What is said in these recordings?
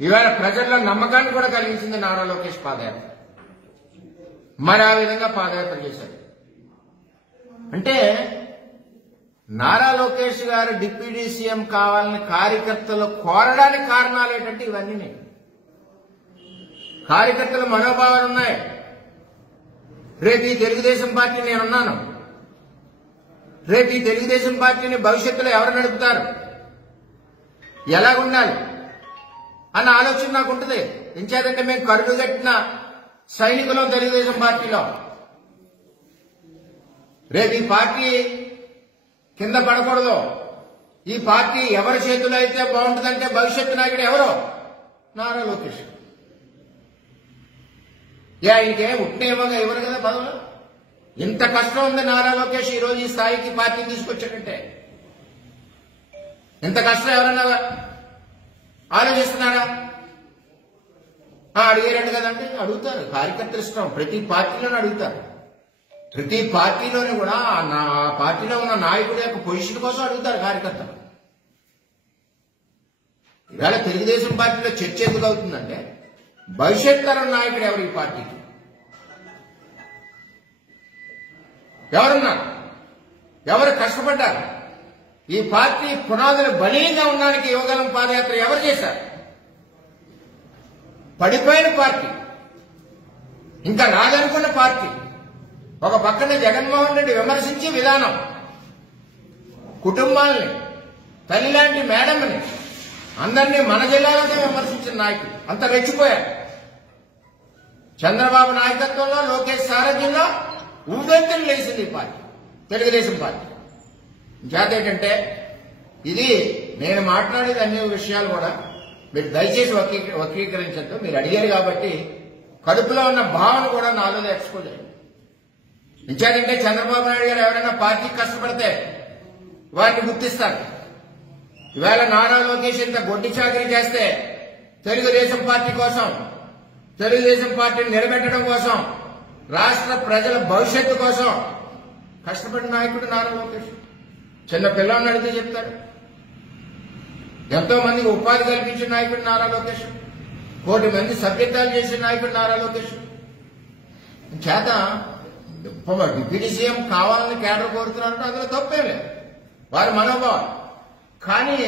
ఇవాళ ప్రజల్లో నమ్మకాన్ని కూడా కలిగించింది నారా లోకేష్ పాదయాత్ర. మరి ఆ విధంగా పాదయాత్ర చేశారు. అంటే నారా లోకేష్ గారు డిప్యూటీ సీఎం కావాలని కార్యకర్తలు కోరడానికి కారణాలు ఏంటంటే ఇవన్నీ కార్యకర్తల మనోభావాలు ఉన్నాయి. రేపు ఈ తెలుగుదేశం పార్టీ నేనున్నాను, రేపు ఈ తెలుగుదేశం పార్టీని భవిష్యత్తులో ఎవరు నడుపుతారు, ఎలాగుండాలి అన్న ఆలోచన నాకు ఉంటుంది. ఎంచేదంటే మేము కరుడుగట్టిన సైనికులం తెలుగుదేశం పార్టీలో. రేపు ఈ పార్టీ కింద పడకూడదు. ఈ పార్టీ ఎవరి చేతిలో అయితే బాగుంటుందంటే భవిష్యత్తు నాయకుడు ఎవరో నారా లోకేష్. ఆయనకే ఉట్టిన ఇవ్వరు కదా పదవులు. ఇంత కష్టం ఉంది నారా లోకేష్ ఈ రోజు ఈ స్థాయికి పార్టీని తీసుకొచ్చాడంటే. ఇంత కష్టం ఎవరన్నా ఆలోచిస్తున్నారా? అడిగారంట కదంటే అడుగుతారు. కార్యకర్తలు ఇష్టం ప్రతి పార్టీలోనే అడుగుతారు. ప్రతి పార్టీలోనే కూడా ఆ పార్టీలో ఉన్న నాయకుడి యొక్క పొజిషన్ కోసం అడుగుతారు కార్యకర్తలు. ఇవాళ తెలుగుదేశం పార్టీలో చర్చ ఎందుకు అవుతుందంటే భవిష్యత్ తరం నాయకుడు ఎవరు ఈ పార్టీకి, ఎవరున్నారు, ఎవరు కష్టపడ్డారు, ఈ పార్టీ పునాదులు బలీయంగా ఉండడానికి యువగలం పాదయాత్ర ఎవరు చేశారు? పడిపోయిన పార్టీ, ఇంకా రాదనుకున్న పార్టీ. ఒక పక్కన జగన్మోహన్ రెడ్డి విమర్శించే విధానం, కుటుంబాలని, తల్లి లాంటి మేడమ్ని అందరినీ మన జిల్లాలోనే విమర్శించిన నాయకుడు అంత రెచ్చిపోయారు. చంద్రబాబు నాయకత్వంలో లోకేష్ సారథ్యంలో ఉవ్వెత్తులు లేచింది ఈ పార్టీ, తెలుగుదేశం పార్టీ. చేత ఏంటంటే ఇది నేను మాట్లాడేది అన్ని విషయాలు కూడా మీరు దయచేసి వక్రీకరించద్దు. మీరు అడిగారు కాబట్టి కడుపులో ఉన్న భావన కూడా నాలో ఎక్స్పోజ్ అయ్యింది. ఇంచేదంటే చంద్రబాబు నాయుడు గారు ఎవరైనా పార్టీకి కష్టపడితే వారిని గుర్తిస్తారు. ఇవాళ నారా లోకేష్ ఇంత గొడ్డి చాకరీ చేస్తే తెలుగుదేశం పార్టీ కోసం, తెలుగుదేశం పార్టీని నిలబెట్టడం కోసం, రాష్ట్ర ప్రజల భవిష్యత్తు కోసం కష్టపడిన నాయకుడు నారా లోకేష్. చిన్న పిల్లల్ని అడిగితే చెప్తాడు. ఎంతో మందికి ఉపాధి కల్పించిన నాయకుడు నారా లోకేష్. 1 కోటి మంది సభ్యత్వాలు చేసిన నాయకుడు నారా లోకేష్. చేత డిప్యూటీ సీఎం కావాలని కేడర్ కోరుతున్నారంటే అందులో తప్పే లేదు, వారి మనోభావం. కానీ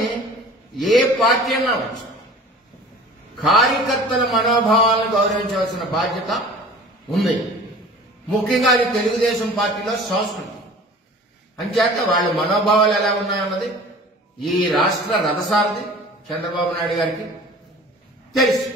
ఏ పార్టీ అన్నా వచ్చు, కార్యకర్తల మనోభావాలను గౌరవించవలసిన బాధ్యత ఉంది. ముఖ్యంగా అది తెలుగుదేశం పార్టీలో సంస్కృతి. అంచేత వాళ్ళ మనోభావాలు ఎలా ఉన్నాయన్నది ఈ రాష్ట్ర రథసారథి చంద్రబాబు నాయుడు గారికి తెలుసు.